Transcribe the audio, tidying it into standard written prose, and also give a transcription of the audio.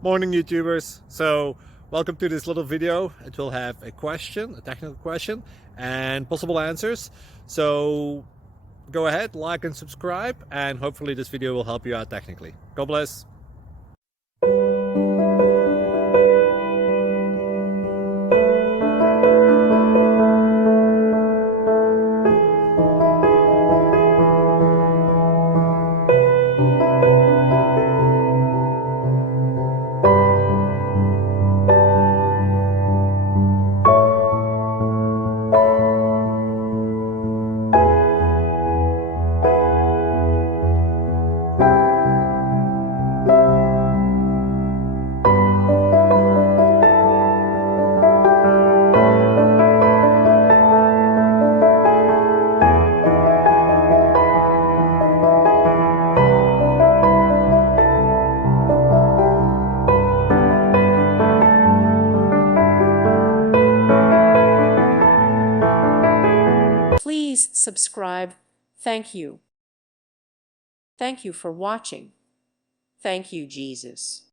Morning YouTubers. So welcome to this little video. It will have a question, a technical question, and possible answers. So go ahead, like and subscribe, and hopefully this video will help you out technically. God bless. Please subscribe. Thank you. Thank you for watching. Thank you, Jesus.